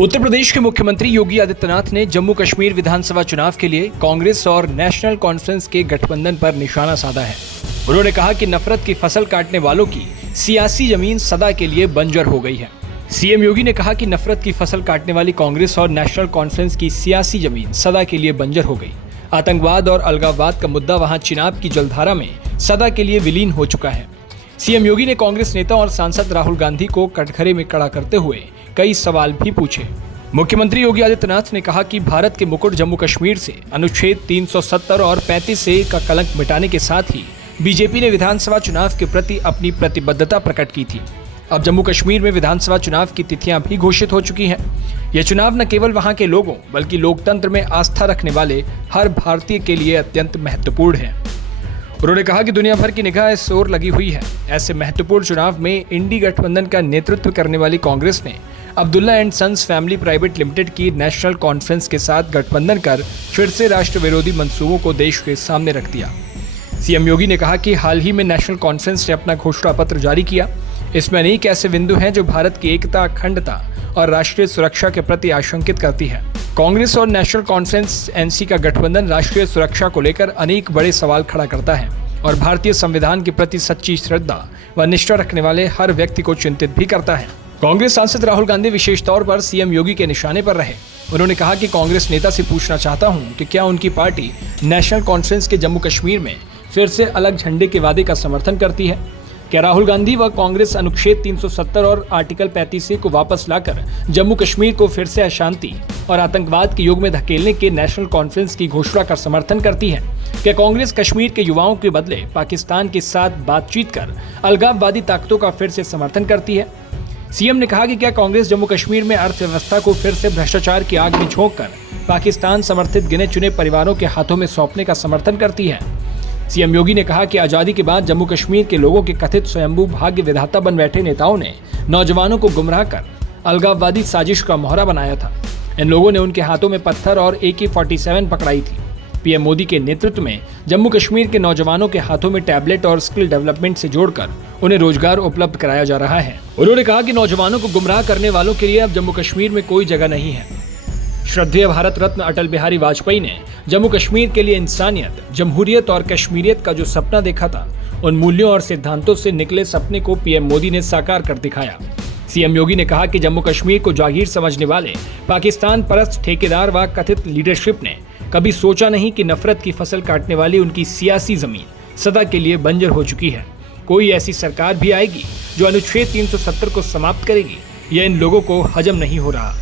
उत्तर प्रदेश के मुख्यमंत्री योगी आदित्यनाथ ने जम्मू कश्मीर विधानसभा चुनाव के लिए कांग्रेस और नेशनल कॉन्फ्रेंस के गठबंधन पर निशाना साधा है। उन्होंने कहा कि नफरत की फसल काटने वालों की सियासी जमीन सदा के लिए बंजर हो गई है। सीएम योगी ने कहा कि नफरत की फसल काटने वाली कांग्रेस और नेशनल कॉन्फ्रेंस की सियासी जमीन सदा के लिए बंजर हो गई। आतंकवाद और अलगाववाद का मुद्दा वहां चिनाब की जलधारा में सदा के लिए विलीन हो चुका है। सीएम योगी ने कांग्रेस नेता और सांसद राहुल गांधी को कटघरे में खड़ा करते हुए कई सवाल भी पूछे। मुख्यमंत्री योगी आदित्यनाथ ने कहा कि भारत के मुकुट जम्मू कश्मीर से अनुच्छेद 370 और 35A का कलंक मिटाने के साथ ही बीजेपी ने विधानसभा चुनाव के प्रति अपनी प्रतिबद्धता प्रकट की थी। अब जम्मू कश्मीर में विधानसभा चुनाव की तिथियां भी घोषित हो चुकी हैं। यह चुनाव न केवल वहां के लोगों बल्कि लोकतंत्र में आस्था रखने वाले हर भारतीय के लिए अत्यंत महत्वपूर्ण है। उन्होंने कहा कि दुनिया भर की निगाह इस ओर लगी हुई है। ऐसे महत्वपूर्ण चुनाव में इंडी गठबंधन का नेतृत्व करने वाली कांग्रेस ने Abdullah and sons family private limited की नेशनल कॉन्फ्रेंस के साथ गठबंधन कर फिर से राष्ट्र विरोधी मंसूबों को देश के सामने रख दिया। सीएम योगी ने कहा कि हाल ही में नेशनल कॉन्फ्रेंस ने अपना घोषणा पत्र जारी किया। इसमें अनेक ऐसे बिंदु हैं जो भारत की एकता, अखंडता और राष्ट्रीय सुरक्षा के प्रति आशंकित करती है। कांग्रेस और नेशनल कॉन्फ्रेंस एनसी का गठबंधन राष्ट्रीय सुरक्षा को लेकर अनेक बड़े सवाल खड़ा करता है और भारतीय संविधान के प्रति सच्ची श्रद्धा व निष्ठा रखने वाले हर व्यक्ति को चिंतित भी करता है। कांग्रेस सांसद राहुल गांधी विशेष तौर पर सीएम योगी के निशाने पर रहे। उन्होंने कहा कि कांग्रेस नेता से पूछना चाहता हूं कि क्या उनकी पार्टी नेशनल कॉन्फ्रेंस के जम्मू कश्मीर में फिर से अलग झंडे के वादे का समर्थन करती है। क्या राहुल गांधी व कांग्रेस अनुच्छेद 370 और आर्टिकल 35A को वापस लाकर जम्मू कश्मीर को फिर से अशांति और आतंकवाद के युग में धकेलने के नेशनल कॉन्फ्रेंस की घोषणा का समर्थन करती है? क्या कांग्रेस कश्मीर के युवाओं के बदले पाकिस्तान के साथ बातचीत कर अलगाववादी ताकतों का फिर से समर्थन करती है? सीएम ने कहा कि क्या कांग्रेस जम्मू कश्मीर में अर्थव्यवस्था को फिर से भ्रष्टाचार की आग में झोंककर पाकिस्तान समर्थित गिने चुने परिवारों के हाथों में सौंपने का समर्थन करती है? सीएम योगी ने कहा कि आजादी के बाद जम्मू कश्मीर के लोगों के कथित स्वयंभू भाग्य विधाता बन बैठे नेताओं ने नौजवानों को गुमराह कर अलगाववादी साजिश का मोहरा बनाया था। इन लोगों ने उनके हाथों में पत्थर और AK-47 पकड़ाई थी। पीएम मोदी के नेतृत्व में जम्मू कश्मीर के नौजवानों के हाथों में टैबलेट और स्किल डेवलपमेंट से जोड़कर उन्हें रोजगार उपलब्ध कराया जा रहा है। उन्होंने कहा कि नौजवानों को गुमराह करने वालों के लिए अब जम्मू कश्मीर में कोई जगह नहीं है। श्रद्धेय भारत रत्न अटल बिहारी वाजपेयी ने जम्मू कश्मीर के लिए इंसानियत, जमहूरियत और कश्मीरियत का जो सपना देखा था, उन मूल्यों और सिद्धांतों से निकले सपने को पीएम मोदी ने साकार कर दिखाया। सीएम योगी ने कहा कि जम्मू कश्मीर को जागीर समझने वाले पाकिस्तान परस्त ठेकेदार व कथित लीडरशिप ने कभी सोचा नहीं कि नफरत की फसल काटने वाली उनकी सियासी जमीन सदा के लिए बंजर हो चुकी है। कोई ऐसी सरकार भी आएगी जो अनुच्छेद 370 को समाप्त करेगी। यह इन लोगों को हजम नहीं हो रहा।